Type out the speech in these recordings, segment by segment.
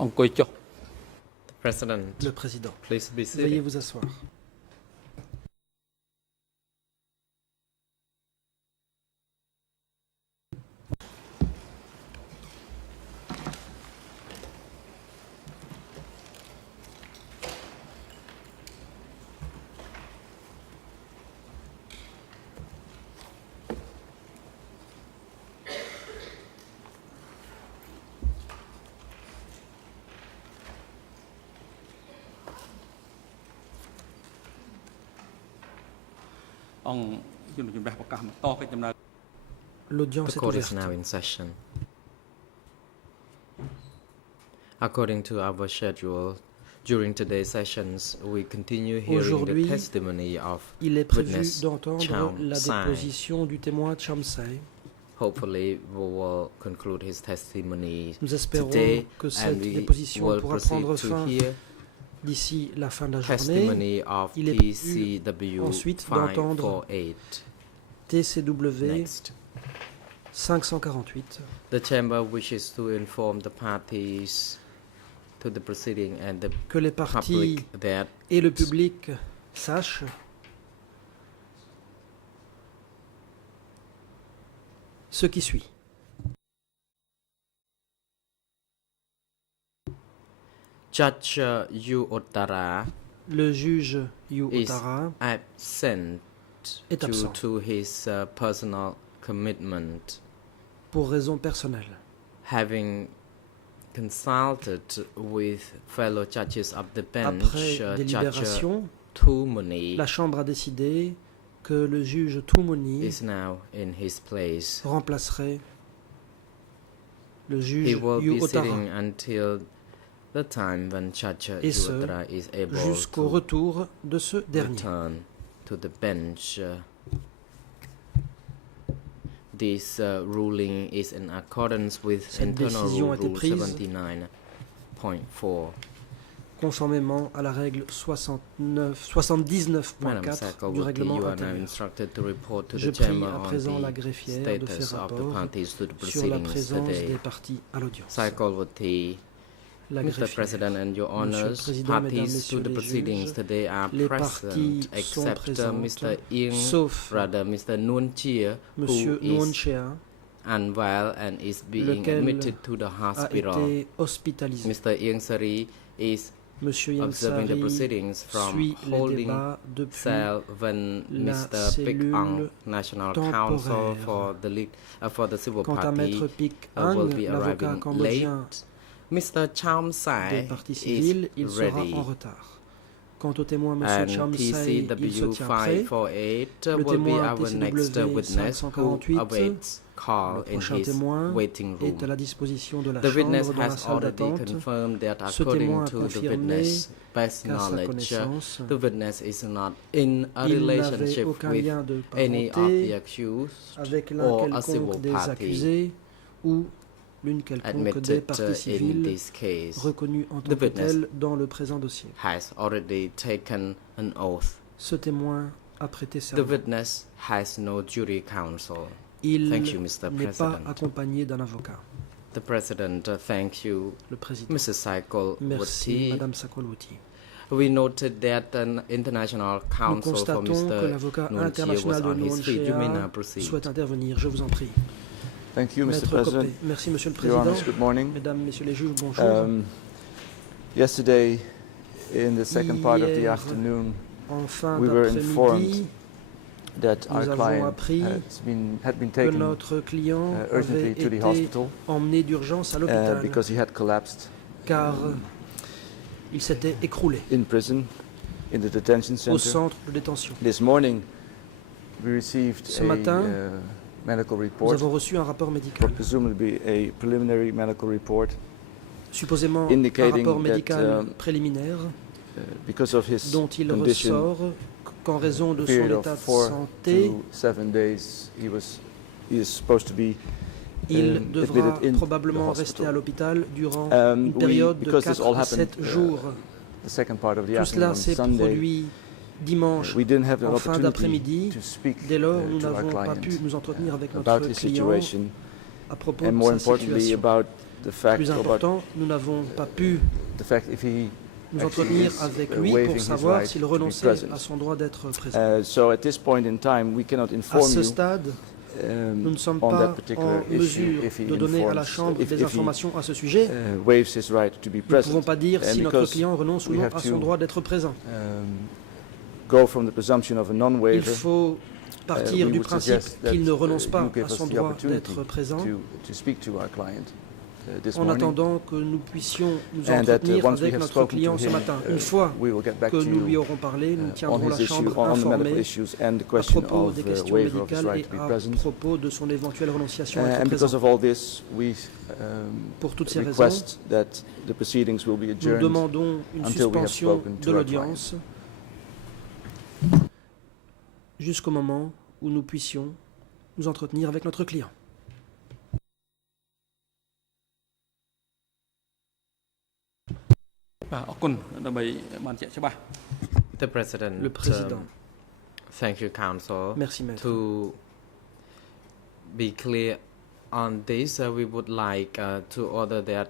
អង្គុយចុះ President, Le président. please be Veuillez seated. vous asseoir. L'audience The est court is ouverte. now in session. According to our schedule, during today's sessions, we continue hearing the Aujourd'hui, testimony of Il est prévu witness d'entendre Cham la Sai. déposition du témoin Chamsai. Hopefully, we will conclude his testimony Nous espérons today, que and cette we déposition will pourra proceed prendre to fin hear d'ici la fin de la journée. testimony of Il est prévu TCW ensuite d'entendre 548. TCW Next. 548. The chamber wishes to inform the parties to the proceeding and the Que les parties public that et le public sachent ce qui suit. Judge Yu Ottara Le juge Yu is Otara absent est due absent to his personal commitment. pour raison personnelle. Having consulted with fellow judges of the bench, Après Judge délibération, Tumuni la Chambre a décidé que le juge Tumuni is now in his place. remplacerait le He juge will Yu be Otara sitting until the time when Judge Et Yu ce, Ottara is able jusqu'au to retour de ce dernier. return to the bench. This ruling is in accordance with Cette Internal décision a Rule été prise 79.4. conformément à la règle Madam 79.4 Sakal du règlement you are now intérieur. instructed to report to Je the prie chamber à on présent la the greffière de status faire of the rapport parties to the sur la proceedings présence today. des parties à l'audience. Sakalvati, La Mr. greffière. President and your Monsieur le honors, Président, mesdames, parties to messieurs the les proceedings juges, today are les present parties sont except présentes, Mr. Ing, sauf rather Mr. Nuon Chia, Monsieur who Nuon is Chea, unwell and is being lequel admitted to the a hospital. été hospitalisé. Mr. Ing Sari is Monsieur observing the Yansari proceedings from suit les holding débats depuis cell when la Mr. Pick cellule Ang, National Counsel temporaire. for the Civil Quant à Party, Maître Pic will Ang, be l'avocat arriving cambodgien late. Mr. Cham des Sai parties civiles, il is sera ready. en retard. Quant au témoin M. And Cham Sai, il se TCW tient prêt. 548 Le will be témoin our next TCW witness who 548, awaits call le in prochain his témoin waiting est à room. la disposition de la The witness chambre dans la has salle already d'attente. confirmed that Ce according témoin a to the confirmé witness' best qu'à sa knowledge, connaissance, the witness is not in a il n'avait relationship aucun with lien de any of parenté the accused avec l'un or a quelconque civil des party accusés ou l'une quelconque des admitted parties in civiles this case. reconnues en tant The que witness telles dans le présent dossier. Has already taken an oath. Ce témoin a prêté The serment. witness has no jury counsel. Il Thank you, Mr. n'est pas President. accompagné d'un avocat. The President, thank you, Le président. Mrs. Saikal Merci, Wati. Madame Sakolwati. We noted that an international Nous counsel for constatons que Mr. l'avocat Nuon Chia was international de on his Nuon feet. You may now Chea proceed. souhaite intervenir. Je vous en prie. Thank you, Mr. Maître President. Copé. Merci, Monsieur le Your Président. Honors, good morning. Mesdames, Messieurs les juges, bonjour. Yesterday, in the second part of the Hier, afternoon, En fin we were d'après-midi, informed that nous our avons client appris had been que taken notre client urgently avait to the été hospital emmené d'urgence à l'hôpital because he had collapsed car il s'était écroulé in prison, in the detention au center. centre de détention. This morning, we received Ce matin, medical Nous report, avons reçu un rapport or médical, presumably a preliminary medical report, supposément un indicating rapport that, médical préliminaire because of his dont il condition, ressort qu'en raison de son period état of de 4 santé, to 7 days, he is supposed to be il admitted devra in probablement the rester hospital. à l'hôpital durant une période de because this 4 all à 7 happened, jours. The second part of the Tout afternoon cela on s'est Sunday, produit dimanche we didn't have an en fin opportunity d'après-midi. to speak Dès lors, nous to our n'avons pas client pu nous entretenir avec about notre his client situation à propos and de more sa importantly situation about the fact Plus about important, nous n'avons pas pu the fact if he nous actually entretenir is, avec uh, lui waiving pour his savoir right s'il to be renonçait present. à son droit d'être présent. So at this point in time, we cannot À inform ce you stade, nous ne sommes on that pas particular en issue mesure if he de donner à la informs, Chambre if des he informations à ce sujet. waives his right to be Nous ne pouvons present. pas dire And si notre because client renonce ou we non have à son to, droit d'être présent. Go from the presumption of a Il non-waiver faut partir we du would principe suggest that, qu'il ne renonce pas you give à us son the droit opportunity d'être présent to speak to our client this en morning. attendant que nous puissions nous And that entretenir once we avec have notre spoken to client ce him, matin. Une fois we will get back que to nous lui you aurons parlé, nous on tiendrons la his issue, Chambre on the medical informée issues and the à question propos of des questions waiver of his médicales right et to be à present. propos de son éventuelle renonciation à être And because présent. of all this, we Pour toutes ces raisons, request that the proceedings will be nous adjourned demandons une until we have suspension spoken de to our l'audience jusqu'au moment où nous puissions nous entretenir avec notre client. The President, Le président. thank you, Council. Merci, maître. To be clear on this, we would like to order that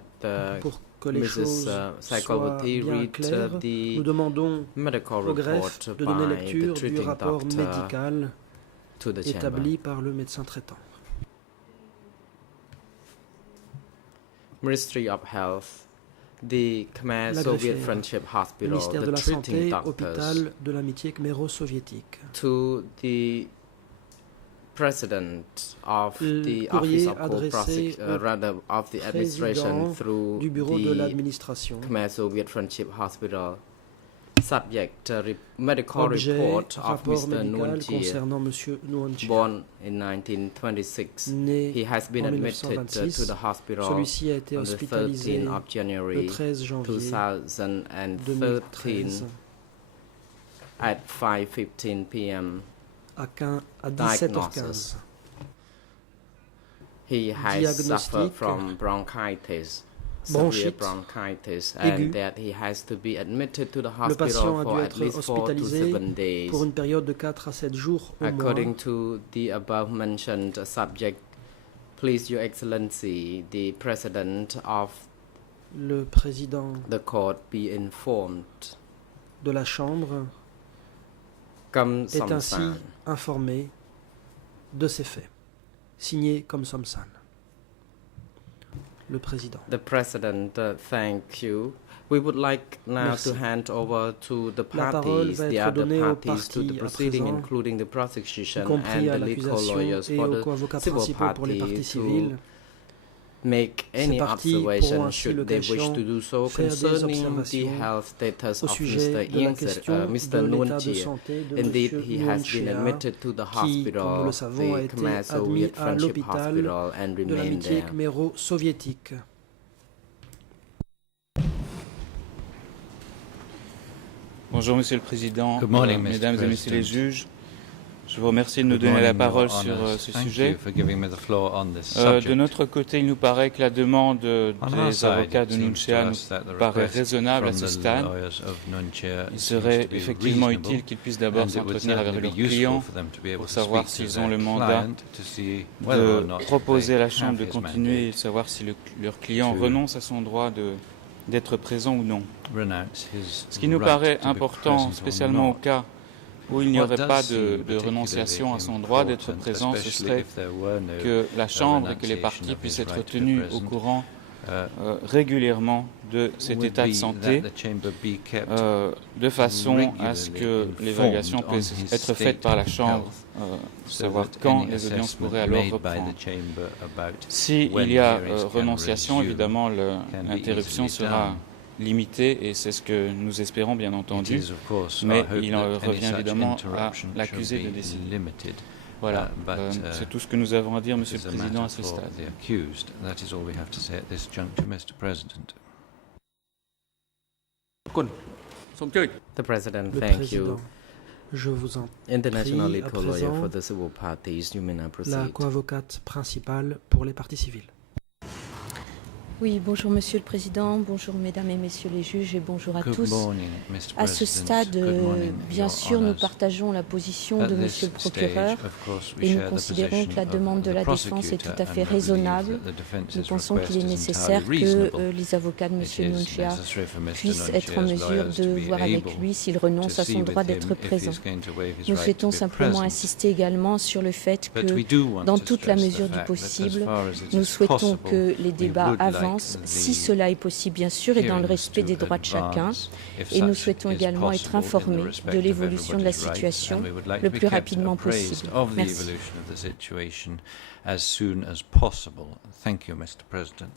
Pour que les Mrs. choses soient Saikawati bien read claires, nous the demandons medical au greffe report de donner by lecture the du treating rapport doctor médical to the chamber. établi par le médecin traitant. Ministry of Health, the Khmer La Soviet greffière, Friendship Hospital, Ministère de the la treating Santé, doctors, hôpital de l'amitié khméro-soviétique. to the President of the Courrier Office of adressé au rather of the administration président through du bureau de the l'administration. Khmer Soviet Friendship Hospital. Subject medical Objet, report of rapport Mr. médical Nuon Chea, concernant M. Nuon Chea. born in 1926. Né He has been en admitted 1926, to the hospital celui-ci a été on the hospitalisé 13th of le January 13 janvier 2013 2013 at 5:15 p.m. à 17h15. Diagnosis. He has suffered Diagnostic. from bronchitis, severe Bronchite bronchitis, aiguë. and that he has to be admitted to the Le patient hospital a for dû at être least 4 to hospitalisé 7 days. pour une période de 4 à 7 jours au moins. According to the above mentioned subject, please, Your Excellency, the President of Le président the court be informed. de la Chambre Kam est ainsi Somsan. informé de ces faits. Signé comme Somsan. Le président. The President, thank you. We would like now Merci. to hand over to the La parole parties, va the être other donnée aux parties to the parties à proceeding, présent, including the y prosecution compris and à the legal l'accusation lawyers et for aux the co-avocats civil principaux pour les party parties to civiles. make Ces any parties pourront observation ainsi, le should cas they wish échéant, to do so faire des concerning the observations health status au of sujet Mr. de la Ian question Mr. de Nuon l'état de Chea. santé de Indeed, M. he Nuon has been Chea, admitted to the qui, comme nous hospital, le savons, a the été Khmer admis Soviet à Friendship l'hôpital Hospital, and de remained l'amitié there. khméro-soviétique. Bonjour Monsieur le Président, Good morning, Mr. Mesdames et Messieurs les President. juges. Je vous remercie de nous Good donner la morning, parole Your sur Honours. ce Thank sujet. you for giving me the floor on this De subject. notre côté, il nous paraît que la demande On our des side, avocats it de Nuon seems to Chea us that the nous paraît request raisonnable à from ce the stade. lawyers of Nuon Chea Il seems serait to be effectivement reasonable, utile qu'ils puissent d'abord and it would s'entretenir avec certainly leurs be useful clients for them to be able pour to savoir speak to s'ils their ont le mandat client to see whether or de not proposer à la they Chambre de have his continuer et mandate savoir si leur client to renonce à son droit d'être présent ou non. renounce his Ce qui nous right paraît to be important, present or spécialement au not. cas où il n'y What aurait does pas seem de particularly renonciation à son droit d'être important, présent, ce especially serait if there were no que la Chambre et que les renunciation parties of puissent his être right to be tenues au present, courant uh, régulièrement de cet would état de be santé, that the chamber be kept de façon à ce que regularly l'évaluation informed puisse on his être faite state par la of Chambre, health, so savoir that quand any les audiences assessment pourraient alors made by reprendre. the chamber about S'il when y a hearings can renonciation, resume évidemment, can be l'interruption easily sera done. limitée et c'est ce que nous espérons bien It entendu. is, of course, mais our hope il that any revient such évidemment à interruption l'accusé shall de be décider. limited. Voilà, but, c'est tout ce que nous avons à dire, This Monsieur is le a Président, matter à ce for stade. the accused. That is all we have to say at this juncture, Mr. President. The President, Le thank président. you. Je vous en International prie, à legal lawyer présent, for the civil parties, you may now la proceed. co-avocate principale pour les parties civiles. Oui, bonjour Monsieur le Président, bonjour Mesdames et Messieurs les juges et bonjour à Good tous. morning, Mr. À ce President. stade, Good morning, bien Your sûr, nous Honours. partageons la position At de this Monsieur le stage, procureur of course, we et nous share the considérons position que la of demande de the la défense est tout prosecutor à fait and we believe raisonnable. that the defense's Nous pensons qu'il est request is nécessaire entirely que reasonable. les avocats de It Monsieur is Nunchia necessary for Mr. puissent être en Nunchia's mesure lawyers de to be voir avec able lui s'il renonce to à see son with droit him d'être if he's présent. going to waive his Nous right souhaitons to be simplement present. insister également sur le fait But we que, do want dans to toute la stress the mesure du fact that as possible, far as it nous is souhaitons possible, que les we débats would like avancent, si the cela est possible bien sûr, et dans le hearings respect to des droits de chacun. advance, if Et nous such souhaitons is également être possible, in the informés respect de of l'évolution de la everybody's rights, situation and we would like le to be plus kept rapidement appraised possible. of the Merci. evolution of the situation as soon as possible. Thank you, Mr. President.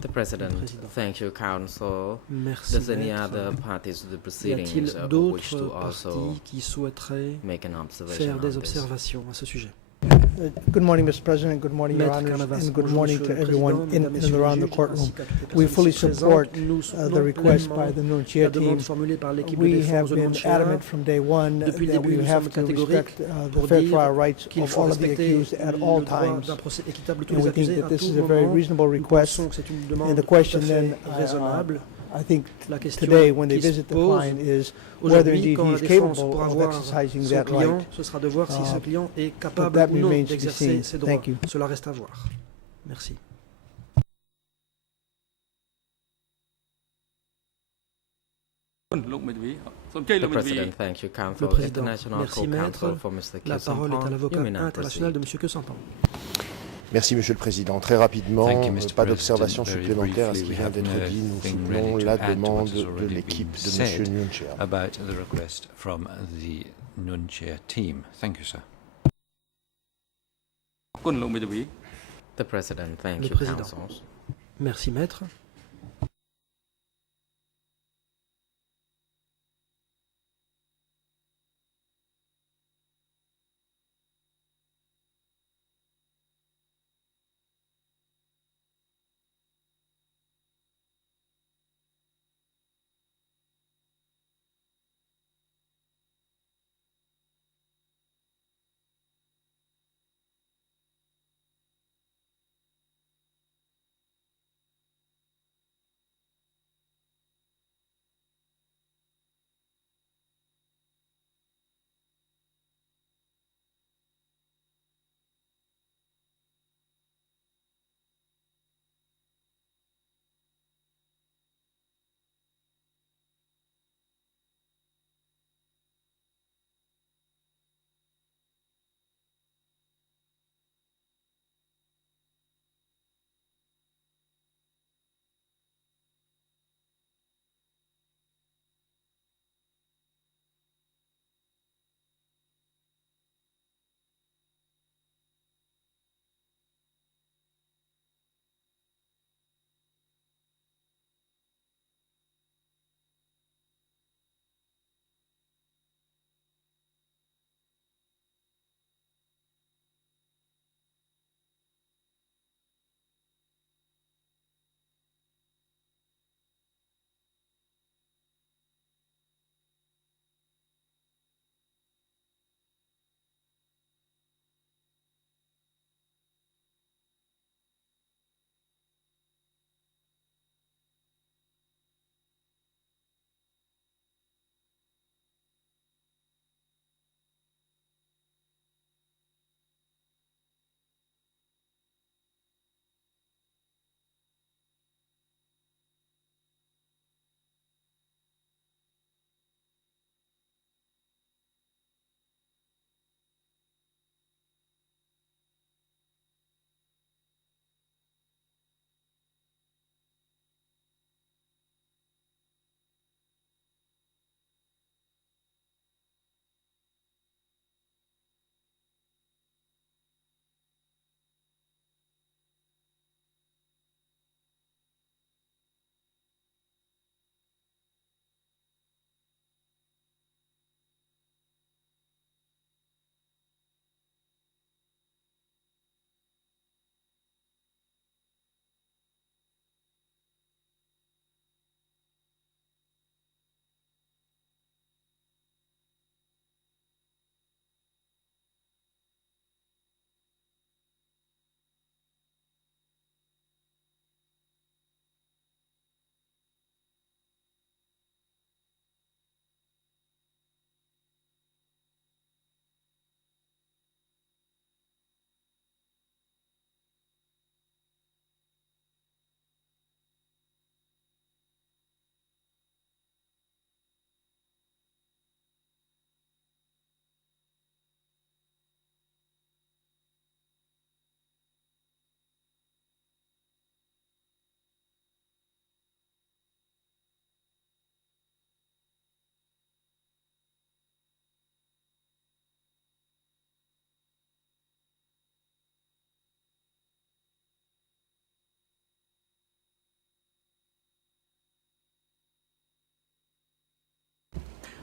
The President, Président. thank you, Counsel. Merci, Does any maître. other parties to the Y proceedings a-t-il wish d'autres to also parties qui souhaiteraient make an observation faire on des this? observations à ce sujet? Good morning, Mr. President. Good morning, Your Maître Honors, Carnavas, and good bonjour, morning Monsieur to le Président, everyone in Mesdames, Messieurs and les around the juges, courtroom. ainsi qu'à toutes les We personnes fully ici présentes. support Nous soutenons the request by pleinement the Nunchia la demande team. formulée par l'équipe de We défense have de been Nunchia. adamant from day one Depuis le that début, we nous have sommes to catégoriques respect pour the fair dire trial rights qu'il of faut all of the respecter accused at le all droit times. d'un procès équitable de tous And les we think accusés that à this tout is a very moment. reasonable Nous request. pensons que c'est une And demande the tout à question fait then, raisonnable. I think La question today, when they qui se visit the pose client, is whether aujourd'hui, indeed quand la he's défense capable pourra of voir exercising son that client, right. ce sera de voir si ce client est But capable that ou non remains to be d'exercer seen. ses droits. Thank you. Cela reste à voir. Merci. The President, thank you, Counsel. Le Président, International merci, Co-Counsel maître. for Mr. La parole est à Kesampan. l'avocat You may now international de proceed. M. Kesampan. Merci, Monsieur le Président. Très rapidement, Thank you, Mr. pas President. d'observation Very supplémentaire à ce briefly, qui we vient have d'être dit. Nous nothing soutenons ready to la add to what demande has de already l'équipe been de said M. Nunchia. about the request from the Nunchia team. Thank you, sir. The President, thank Le you, Président. Counsel. Merci, maître.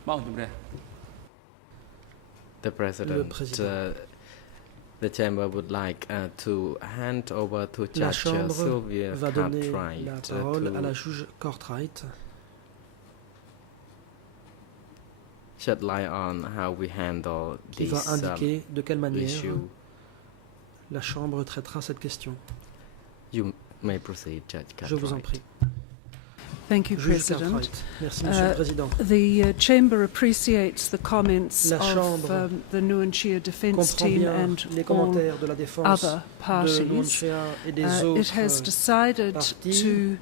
The President, Président. the Chamber would like to hand over to La Judge Chambre Sylvia va donner Cartwright la parole à la to juge Cartwright shed light on how we handle qui va this indiquer de quelle manière issue. la Chambre traitera cette question. You may proceed, Judge Je vous en Cartwright. prie. Thank you, Juge President. Cartwright. Merci, Monsieur le Président. The Chamber appreciates the comments La of Chambre the Nuancia Defence Comprend Team bien and les all commentaires de la défense other de parties. Nuancia et des It autres. has decided parties. to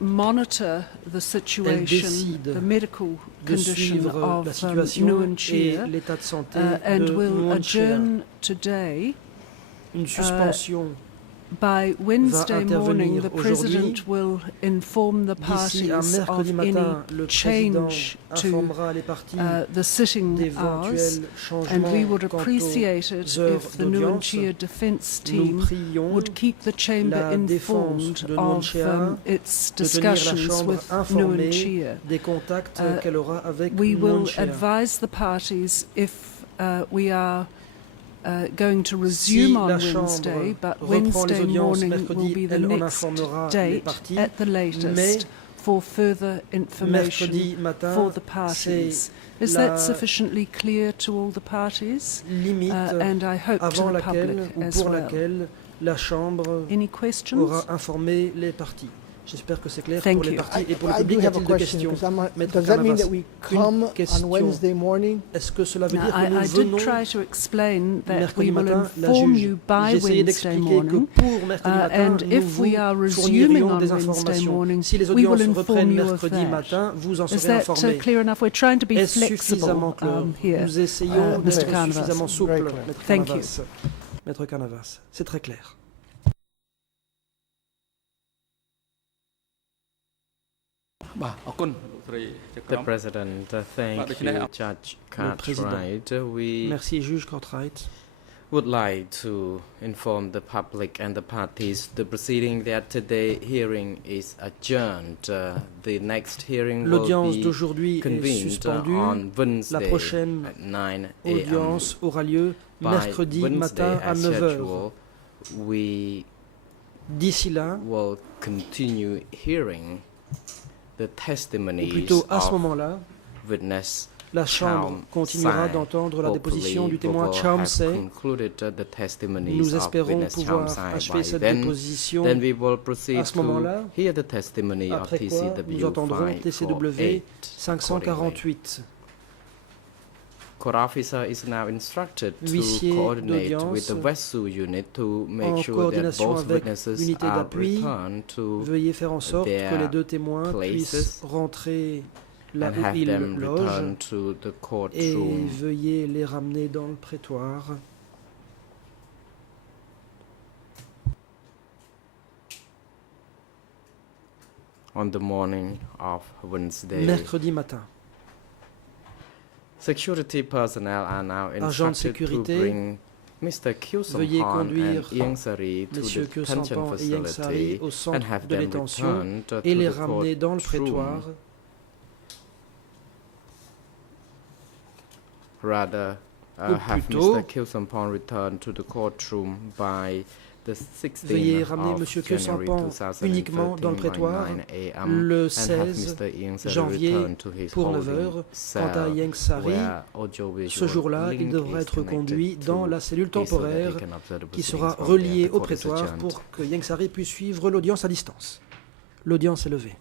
monitor the situation, décide the medical de condition suivre la of situation et Nuancia, l'état de santé and de will Nuancia. adjourn today. Une suspension By Wednesday morning, intervenir the President will inform the d'ici à parties mercredi of matin. any Le Président change to informera les parties the sitting hours, d'éventuels and changements we would quant aux appreciate it heures if the d'audience. Nuancia Defence Nous Team prions would keep the Chamber la défense informed de of Nuancia its de tenir la discussions Chambre with informée Nuancia. des contacts qu'elle aura avec We will Nuancia. advise the parties if we are going to resume on la Wednesday, Chambre but reprend les Wednesday audiences morning mercredi, will be the elle en next informera les date parties, at the latest mais for further information mercredi matin, for the parties. Is la that sufficiently clear to all the parties? limite And I hope to avant the laquelle public ou as pour well. laquelle la Chambre Any questions? aura informé les parties. J'espère que c'est clair Thank pour les you. parties et pour le I do public. Y have a a-t-il de question, questions? 'cause I'm not- Maître does that mean Canavas, that we come question. on Wednesday morning? Est-ce que cela veut Now, dire que nous I did venons try to explain that mercredi we will matin? La inform juge, you by j'ai essayé Wednesday d'expliquer que morning. pour mercredi matin, And nous if we are vous resuming fournirions on des Wednesday informations. morning, Si les we will audiences inform reprennent you of mercredi that. matin, vous en Is serez that informés. clear enough? We're trying to be Est-ce flexible suffisamment clair? here. Nous essayons Mr. d'être Canavas. suffisamment souples, Very clear. Maître Thank you. Canavas. Maître Canavas, c'est très clair. The President, thank you, Judge Cartwright. We Merci, juge Cartwright. would like to inform the public and the parties the proceeding that today's hearing is adjourned. The next hearing will L'audience be d'aujourd'hui est convened suspendue. on Wednesday La prochaine at 9 a.m. Audience aura lieu By mercredi Wednesday, matin à as 9h. scheduled, we D'ici là, will continue hearing the ou testimonies plutôt à ce of moment-là, witness la Chambre continuera Sai. d'entendre la déposition du Hopefully, témoin we will Chaum have Say. concluded the testimonies Nous of espérons witness Chaum pouvoir Sai achever by cette then. déposition. Then we will proceed À ce to moment-là, hear the testimony of après quoi TCW nous entendrons TCW 548. 548. Court officer is now instructed to L'huissier coordinate with the d'audience, Westsu unit to en make sure that coordination both avec witnesses l'unité are d'appui, returned to Veuillez faire en sorte their que les deux témoins puissent places rentrer là and où have ils them logent return to the et courtroom. veuillez les ramener dans le prétoire. On the morning of Wednesday. Mercredi matin. Security personnel are now Agents de instructed to sécurité, bring Mr. Kyu veuillez Sampan and conduire Ieng Sari to Monsieur the detention Kyo-Sampan et Ieng Sari facility au and centre have de them détention returned to et les the ramener dans le courtroom. prétoire. Rather, Ou have plutôt, Mr. Kyu Sampan return to the courtroom by the 16th Veuillez ramener of Monsieur Kyo January Sampan uniquement dans le 2013 by prétoire 9 a.m. le and have 16 Mr. Ieng Sari janvier return to his pour holding 9h. Quant cell, à Ieng Sari, where audiovisual ce jour-là, il link devra is être connected conduit to dans la cellule so that temporaire he can observe the qui proceedings sera from there. reliée The au court is prétoire adjourned. pour que Ieng Sari puisse suivre l'audience à distance. L'audience est levée.